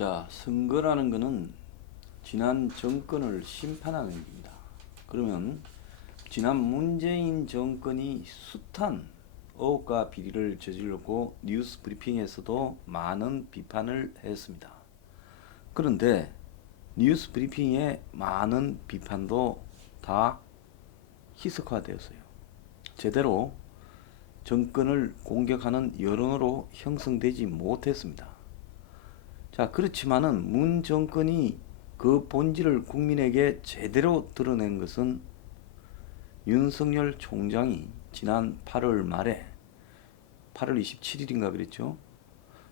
자, 선거라는 것은 지난 정권을 심판하는 일입니다. 그러면 지난 문재인 정권이 숱한 의혹과 비리를 저질렀고 뉴스 브리핑에서도 많은 비판을 했습니다. 그런데 뉴스 브리핑의 많은 비판도 다 희석화되었어요. 제대로 정권을 공격하는 여론으로 형성되지 못했습니다. 자, 그렇지만은 문 정권이 그 본질을 국민에게 제대로 드러낸 것은 윤석열 총장이 지난 8월 말에 8월 27일인가 그랬죠.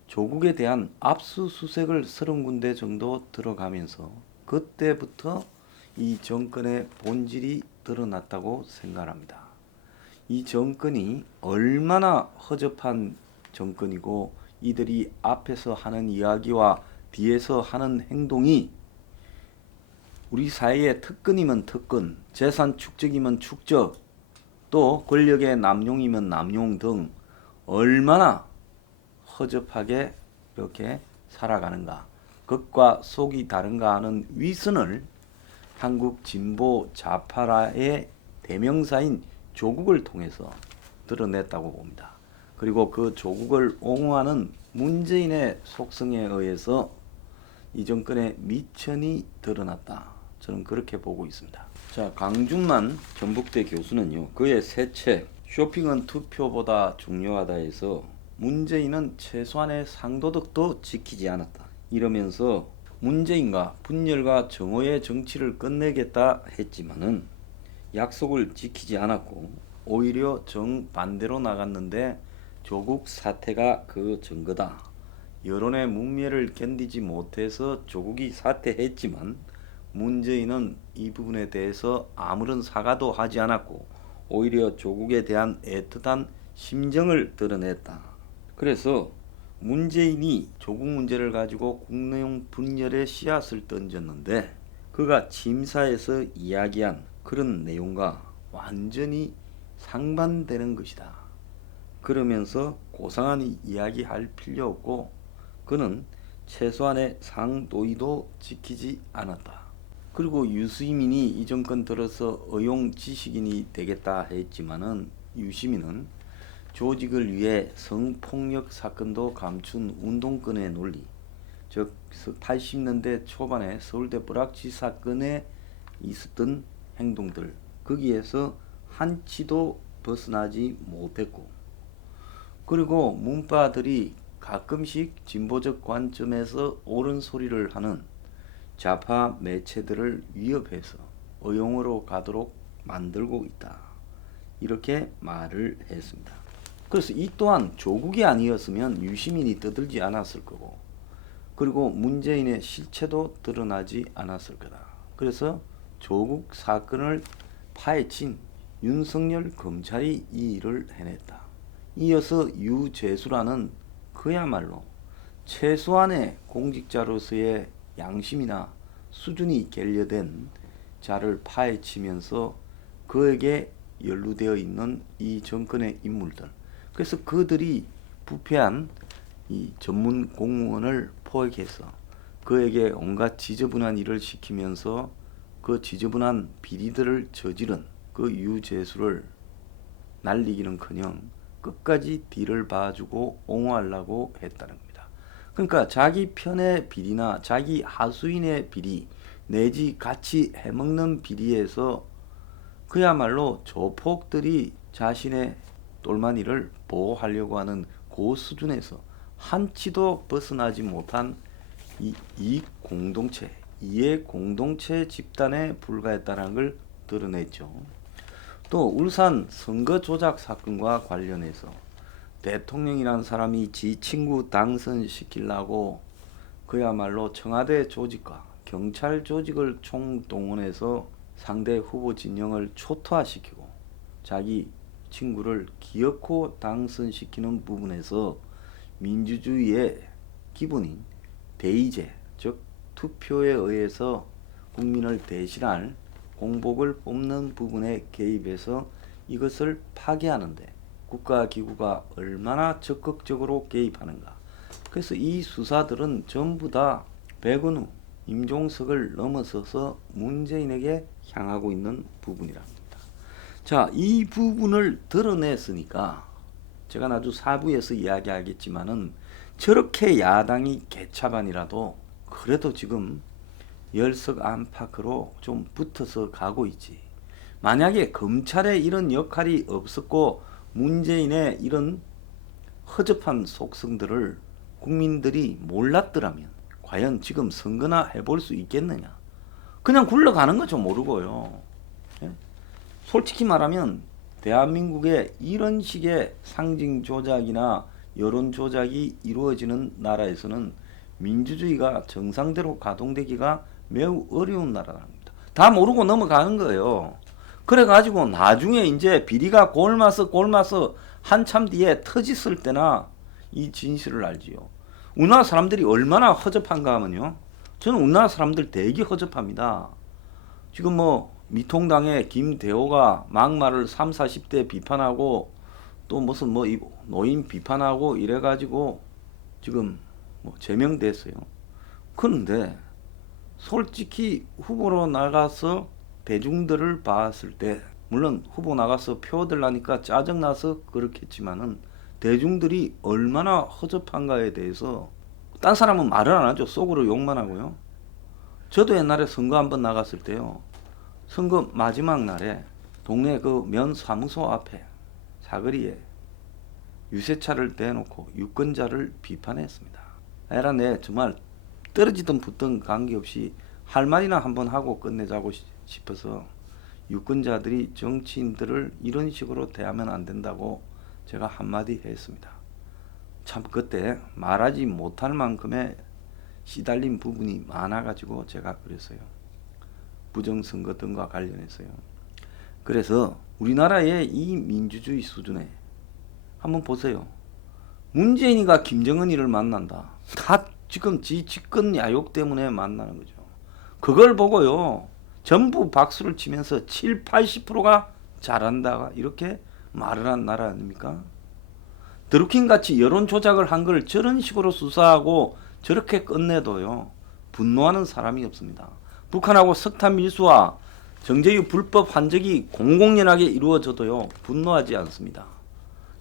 조국에 대한 압수수색을 30군데 정도 들어가면서 그때부터 이 정권의 본질이 드러났다고 생각합니다. 이 정권이 얼마나 허접한 정권이고 이들이 앞에서 하는 이야기와 뒤에서 하는 행동이 우리 사회의 특권이면 특권, 재산 축적이면 축적, 또 권력의 남용이면 남용 등 얼마나 허접하게 이렇게 살아가는가, 겉과 속이 다른가 하는 위선을 한국 진보 좌파라의 대명사인 조국을 통해서 드러냈다고 봅니다. 그리고 그 조국을 옹호하는 문재인의 속성에 의해서 이 정권의 미천이 드러났다. 저는 그렇게 보고 있습니다. 자, 강준만 전북대 교수는요, 그의 새 책 쇼핑은 투표보다 중요하다에서 문재인은 최소한의 상도덕도 지키지 않았다 이러면서 문재인과 분열과 정오의 정치를 끝내겠다 했지만은 약속을 지키지 않았고 오히려 정반대로 나갔는데 조국 사태가 그 증거다. 여론의 문매를 견디지 못해서 조국이 사퇴했지만 문재인은 이 부분에 대해서 아무런 사과도 하지 않았고 오히려 조국에 대한 애틋한 심정을 드러냈다. 그래서 문재인이 조국 문제를 가지고 국내 분열의 씨앗을 던졌는데 그가 취임사에서 이야기한 그런 내용과 완전히 상반되는 것이다. 그러면서 고상한 이야기할 필요 없고 그는 최소한의 상도의도 지키지 않았다. 그리고 유시민이 이 정권 들어서 의용 지식인이 되겠다 했지만은 유시민은 조직을 위해 성폭력 사건도 감춘 운동권의 논리, 즉 80년대 초반에 서울대 불락지 사건에 있었던 행동들, 거기에서 한치도 벗어나지 못했고, 그리고 문파들이 가끔씩 진보적 관점에서 옳은 소리를 하는 좌파 매체들을 위협해서 의용으로 가도록 만들고 있다. 이렇게 말을 했습니다. 그래서 이 또한 조국이 아니었으면 유시민이 떠들지 않았을 거고 그리고 문재인의 실체도 드러나지 않았을 거다. 그래서 조국 사건을 파헤친 윤석열 검찰이 이 일을 해냈다. 이어서 유재수라는 그야말로 최소한의 공직자로서의 양심이나 수준이 결여된 자를 파헤치면서 그에게 연루되어 있는 이 정권의 인물들, 그래서 그들이 부패한 이 전문 공무원을 포획해서 그에게 온갖 지저분한 일을 시키면서 그 지저분한 비리들을 저지른 그 유재수를 날리기는커녕 끝까지 뒤를 봐주고 옹호하려고 했다는 겁니다. 그러니까 자기 편의 비리나 자기 하수인의 비리 내지 같이 해먹는 비리에서 그야말로 조폭들이 자신의 똘마니를 보호하려고 하는 그 수준에서 한치도 벗어나지 못한 이 이익 공동체, 이해 공동체 집단에 불과했다는 걸 드러냈죠. 또 울산 선거 조작 사건과 관련해서 대통령이란 사람이 지 친구 당선시키려고 그야말로 청와대 조직과 경찰 조직을 총동원해서 상대 후보 진영을 초토화시키고 자기 친구를 기어코 당선시키는 부분에서 민주주의의 기본인 대의제, 즉 투표에 의해서 국민을 대신할 공복을 뽑는 부분에 개입해서 이것을 파괴하는데 국가기구가 얼마나 적극적으로 개입하는가. 그래서 이 수사들은 전부 다 백은우, 임종석을 넘어서서 문재인에게 향하고 있는 부분이랍니다. 자, 이 부분을 드러냈으니까 제가 나중 4부에서 이야기하겠지만은 저렇게 야당이 개차반이라도 그래도 지금 열석 안팎으로 좀 붙어서 가고 있지. 만약에 검찰의 이런 역할이 없었고 문재인의 이런 허접한 속성들을 국민들이 몰랐더라면 과연 지금 선거나 해볼 수 있겠느냐. 그냥 굴러가는 거죠. 모르고요. 예? 솔직히 말하면 대한민국에 이런 식의 상징 조작이나 여론 조작이 이루어지는 나라에서는 민주주의가 정상대로 가동되기가 매우 어려운 나라랍니다. 다 모르고 넘어가는 거예요. 그래가지고 나중에 이제 비리가 골마서 한참 뒤에 터졌을 때나 이 진실을 알지요. 우리나라 사람들이 얼마나 허접한가 하면요. 저는 우리나라 사람들 되게 허접합니다. 지금 뭐 미통당의 김대호가 막말을 30, 40대 비판하고 또 무슨 뭐 노인 비판하고 이래가지고 지금 뭐 제명됐어요. 그런데 솔직히 후보로 나가서 대중들을 봤을 때 물론 후보 나가서 표 얻으려니까 짜증나서 그렇겠지만은 대중들이 얼마나 허접한가에 대해서 딴 사람은 말을 안 하죠. 속으로 욕만 하고요. 저도 옛날에 선거 한번 나갔을 때요. 선거 마지막 날에 동네 그 면 사무소 앞에 사거리에 유세차를 대놓고 유권자를 비판했습니다. 에라 내 정말 떨어지든 붙든 관계없이 할 말이나 한번 하고 끝내자고 싶어서 유권자들이 정치인들을 이런 식으로 대하면 안 된다고 제가 한마디 했습니다. 참 그때 말하지 못할 만큼의 시달린 부분이 많아가지고 제가 그랬어요. 부정선거 등과 관련해서요. 그래서 우리나라의 이 민주주의 수준에 한번 보세요. 문재인이가 김정은이를 만난다. 다 지금 지 집권 야욕 때문에 만나는 거죠. 그걸 보고요. 전부 박수를 치면서 7, 80%가 잘한다. 이렇게 말을 한 나라 아닙니까? 드루킹같이 여론 조작을 한 걸 저런 식으로 수사하고 저렇게 끝내도요. 분노하는 사람이 없습니다. 북한하고 석탄 밀수와 정제유 불법 환적이 공공연하게 이루어져도요. 분노하지 않습니다.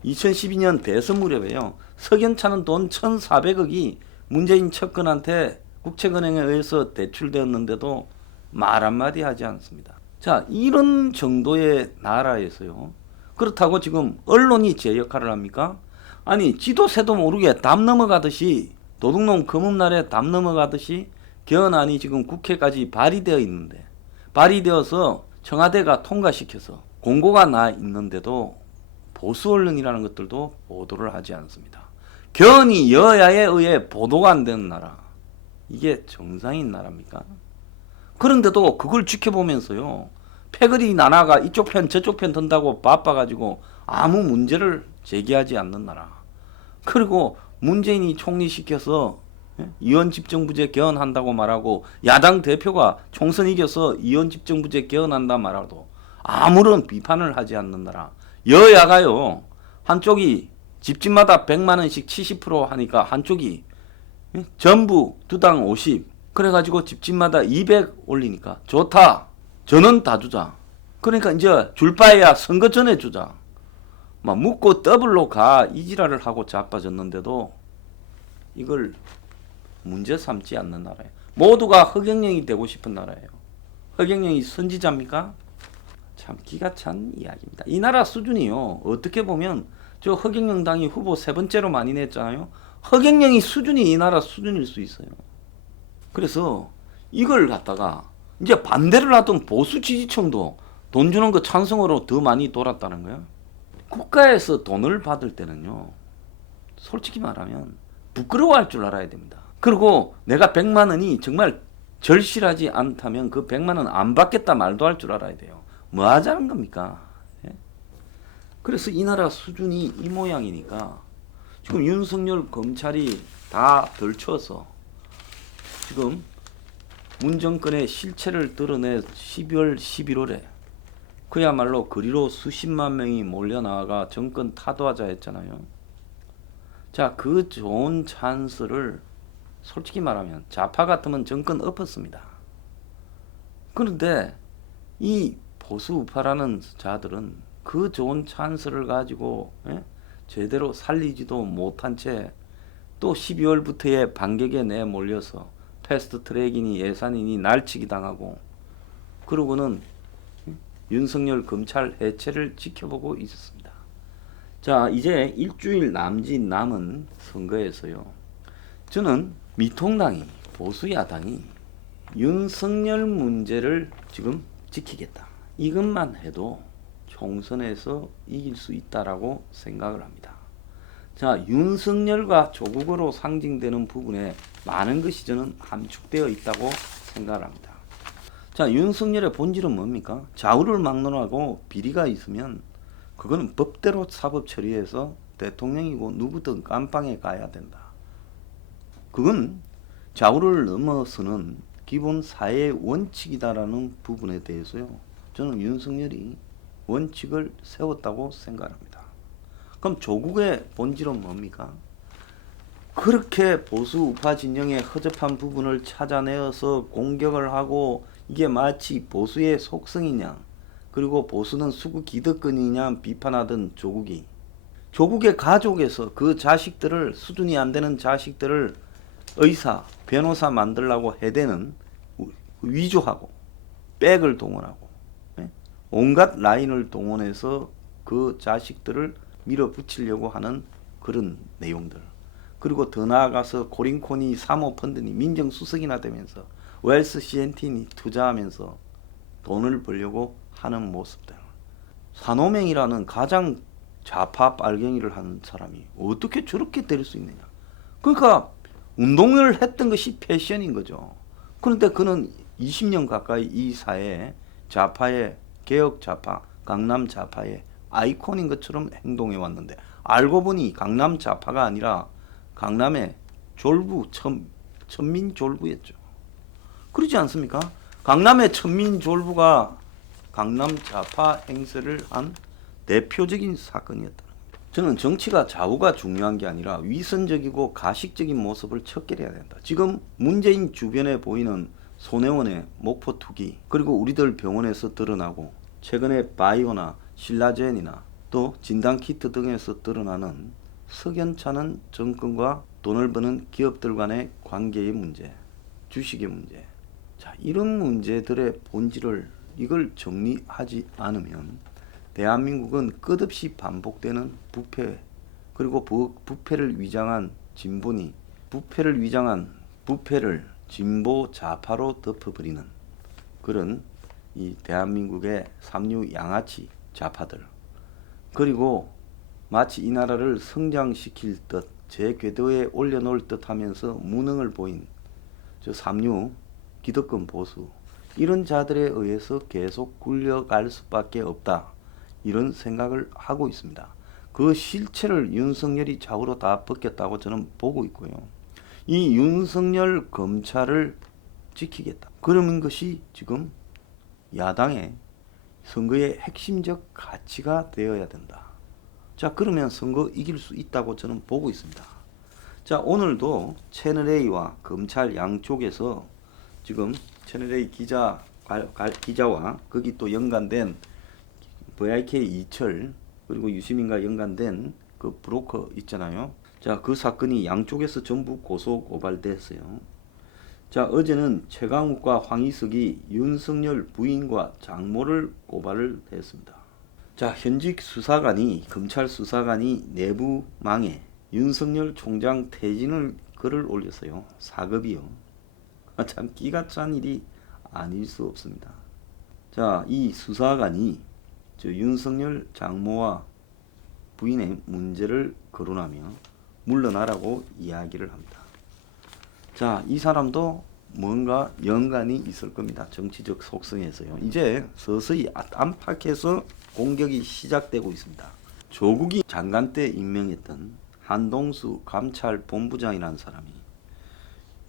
2012년 대선 무렵에요. 석연찮은 돈 1,400억이 문재인 측근한테 국책은행에 의해서 대출되었는데도 말 한마디 하지 않습니다. 자, 이런 정도의 나라에서요. 그렇다고 지금 언론이 제 역할을 합니까? 아니, 지도 새도 모르게 담 넘어가듯이 도둑놈 검음날에 담 넘어가듯이 개헌안이 지금 국회까지 발의되어 있는데 발의되어서 청와대가 통과시켜서 공고가 나 있는데도 보수 언론이라는 것들도 보도를 하지 않습니다. 개헌이 여야에 의해 보도가 안 되는 나라. 이게 정상인 나라입니까? 그런데도 그걸 지켜보면서요. 패거리 나라가 이쪽 편 저쪽 편 든다고 바빠가지고 아무 문제를 제기하지 않는 나라. 그리고 문재인이 총리시켜서 이원집정부제 개헌한다고 말하고 야당 대표가 총선 이겨서 이원집정부제 개헌한다 말하도 아무런 비판을 하지 않는 나라. 여야가요. 한쪽이 집집마다 100만 원씩 70% 하니까 한쪽이 전부 두 당 50. 그래가지고 집집마다 200 올리니까 좋다. 저는 다 주자. 그러니까 이제 줄 바에야 선거 전에 주자. 막 묻고 더블로 가 이지랄을 하고 자빠졌는데도 이걸 문제 삼지 않는 나라예요. 모두가 허경영이 되고 싶은 나라예요. 허경영이 선지자입니까? 참 기가 찬 이야기입니다. 이 나라 수준이요. 어떻게 보면 저 허경영 당이 후보 3번째로 많이 냈잖아요. 허경영이 수준이 이 나라 수준일 수 있어요. 그래서 이걸 갖다가 이제 반대를 하던 보수 지지층도 돈 주는 거 찬성으로 더 많이 돌았다는 거예요. 국가에서 돈을 받을 때는요. 솔직히 말하면 부끄러워할 줄 알아야 됩니다. 그리고 내가 100만 원이 정말 절실하지 않다면 그 100만 원 안 받겠다 말도 할 줄 알아야 돼요. 뭐 하자는 겁니까? 예? 그래서 이 나라 수준이 이 모양이니까 지금 윤석열 검찰이 다 덜쳐서 지금 문정권의 실체를 드러내 12월 11월에 그야말로 그리로 수십만 명이 몰려나가 정권 타도하자 했잖아요. 자, 그 좋은 찬스를 솔직히 말하면 좌파 같으면 정권 엎었습니다. 그런데 이 보수 우파라는 자들은 그 좋은 찬스를 가지고 제대로 살리지도 못한 채 또 12월부터의 반격에 내몰려서 패스트 트랙이니 예산이니 날치기 당하고 그러고는 윤석열 검찰 해체를 지켜보고 있었습니다. 자, 이제 일주일 남은 선거에서요. 저는 미통당이 보수 야당이 윤석열 문제를 지금 지키겠다. 이것만 해도 총선에서 이길 수 있다라고 생각을 합니다. 자, 윤석열과 조국으로 상징되는 부분에 많은 것이 저는 함축되어 있다고 생각을 합니다. 자, 윤석열의 본질은 뭡니까? 좌우를 막론하고 비리가 있으면 그거는 법대로 사법 처리해서 대통령이고 누구든 깜빵에 가야 된다. 그건 좌우를 넘어서는 기본 사회 원칙이다라는 부분에 대해서요. 저는 윤석열이 원칙을 세웠다고 생각합니다. 그럼 조국의 본질은 뭡니까? 그렇게 보수 우파 진영의 허접한 부분을 찾아내어서 공격을 하고 이게 마치 보수의 속성이냐 그리고 보수는 수구 기득권이냐 비판하던 조국의 가족에서 그 자식들을 수준이 안 되는 자식들을 의사, 변호사 만들려고 해대는 위조하고 백을 동원하고 온갖 라인을 동원해서 그 자식들을 밀어붙이려고 하는 그런 내용들. 그리고 더 나아가서 고링콘이 사모펀드니 민정수석이나 되면서 웰스 CNT니 투자하면서 돈을 벌려고 하는 모습들. 산호맹이라는 가장 좌파 빨갱이를 하는 사람이 어떻게 저렇게 될 수 있느냐. 그러니까 운동을 했던 것이 패션인 거죠. 그런데 그는 20년 가까이 이 사회에 좌파의 개혁 좌파, 강남 좌파의 아이콘인 것처럼 행동해 왔는데 알고 보니 강남 좌파가 아니라 강남의 졸부, 천민 졸부였죠. 그러지 않습니까? 강남의 천민 졸부가 강남 좌파 행세를 한 대표적인 사건이었다는 겁니다. 저는 정치가 좌우가 중요한 게 아니라 위선적이고 가식적인 모습을 척결해야 된다. 지금 문재인 주변에 보이는 손혜원의 목포 투기 그리고 우리들 병원에서 드러나고 최근에 바이오나 신라젠이나 또 진단키트 등에서 드러나는 석연찮은 정권과 돈을 버는 기업들 간의 관계의 문제, 주식의 문제. 자, 이런 문제들의 본질을 이걸 정리하지 않으면 대한민국은 끝없이 반복되는 부패 그리고 부패를 위장한 진보니 부패를 위장한 부패를 진보 좌파로 덮어버리는 그런 이 대한민국의 삼류 양아치 좌파들 그리고 마치 이 나라를 성장시킬 듯 제 궤도에 올려놓을 듯 하면서 무능을 보인 저 삼류 기득권 보수 이런 자들에 의해서 계속 굴려갈 수밖에 없다 이런 생각을 하고 있습니다. 그 실체를 윤석열이 좌우로 다 벗겼다고 저는 보고 있고요. 이 윤석열 검찰을 지키겠다 그러는 것이 지금 야당의 선거의 핵심적 가치가 되어야 된다. 자, 그러면 선거 이길 수 있다고 저는 보고 있습니다. 자, 오늘도 채널A와 검찰 양쪽에서 지금 채널A 기자와 거기 또 연관된 VIK 이철 그리고 유시민과 연관된 그 브로커 있잖아요. 자, 그 사건이 양쪽에서 전부 고소 고발됐어요. 자, 어제는 최강욱과 황희석이 윤석열 부인과 장모를 고발을 했습니다. 자, 현직 수사관이 검찰 수사관이 내부망에 윤석열 총장 퇴진을 글을 올렸어요. 사급이요. 참 기가 찬 일이 아닐 수 없습니다. 자, 이 수사관이 저 윤석열 장모와 부인의 문제를 거론하며 물러나라고 이야기를 합니다. 자, 이 사람도 뭔가 연관이 있을 겁니다. 정치적 속성에서요. 이제 서서히 안팎에서 공격이 시작되고 있습니다. 조국이 장관 때 임명했던 한동수 감찰본부장이라는 사람이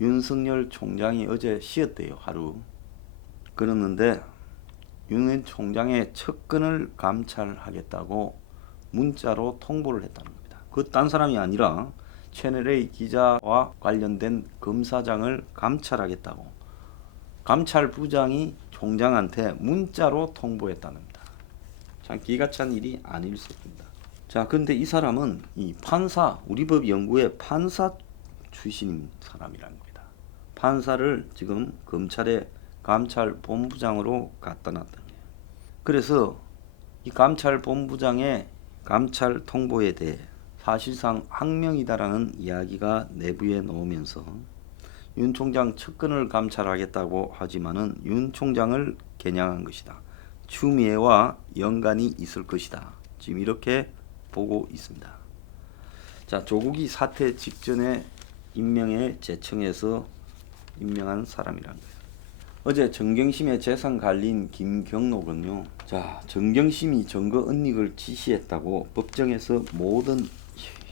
윤석열 총장이 어제 쉬었대요. 하루. 그랬는데 윤 총장의 측근을 감찰하겠다고 문자로 통보를 했다는 겁니다. 그 딴 사람이 아니라 채널A 기자와 관련된 검사장을 감찰하겠다고 감찰부장이 총장한테 문자로 통보했다는 겁니다. 참 기가 찬 일이 아닐 수 없습니다. 자, 근데 이 사람은 이 판사, 우리 법 연구의 판사 출신인 사람이라는 겁니다. 판사를 지금 검찰의 감찰본부장으로 갖다 놨다는 거예요. 그래서 이 감찰본부장의 감찰 통보에 대해 사실상 항명이다라는 이야기가 내부에 나오면서 윤 총장 측근을 감찰하겠다고 하지만은 윤 총장을 겨냥한 것이다. 추미애와 연관이 있을 것이다. 지금 이렇게 보고 있습니다. 자, 조국이 사퇴 직전에 임명에 제청해서 임명한 사람이라는 거예요. 어제 정경심의 재산 관리인 김경록은요. 자, 정경심이 증거 은닉을 지시했다고 법정에서 모든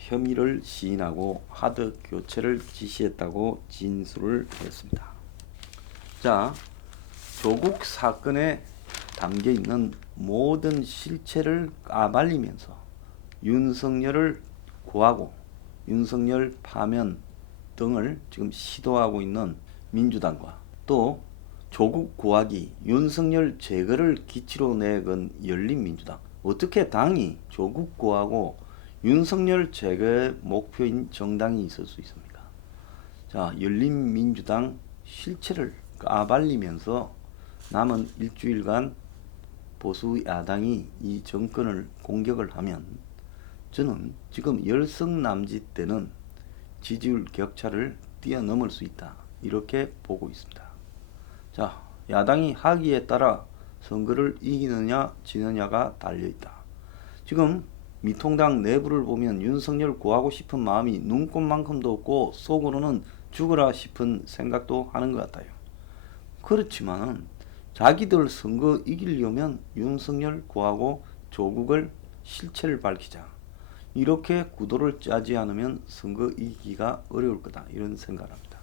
혐의를 시인하고 하드 교체를 지시했다고 진술을 했습니다. 자, 조국 사건에 담겨 있는 모든 실체를 까발리면서 윤석열을 구하고 윤석열 파면 등을 지금 시도하고 있는 민주당과 또 조국 구하기, 윤석열 제거를 기치로 내건 열린민주당, 어떻게 당이 조국 구하고 윤석열 제거의 목표인 정당이 있을 수 있습니까? 자, 열린민주당 실체를 까발리면서 남은 일주일간 보수 야당이 이 정권을 공격을 하면 저는 지금 열성남짓 때는 지지율 격차를 뛰어넘을 수 있다. 이렇게 보고 있습니다. 자, 야당이 하기에 따라 선거를 이기느냐 지느냐가 달려있다. 지금 미통당 내부를 보면 윤석열 구하고 싶은 마음이 눈꽃만큼도 없고 속으로는 죽어라 싶은 생각도 하는 것 같아요. 그렇지만은 자기들 선거 이기려면 윤석열 구하고 조국을 실체를 밝히자. 이렇게 구도를 짜지 않으면 선거 이기기가 어려울 거다. 이런 생각을 합니다.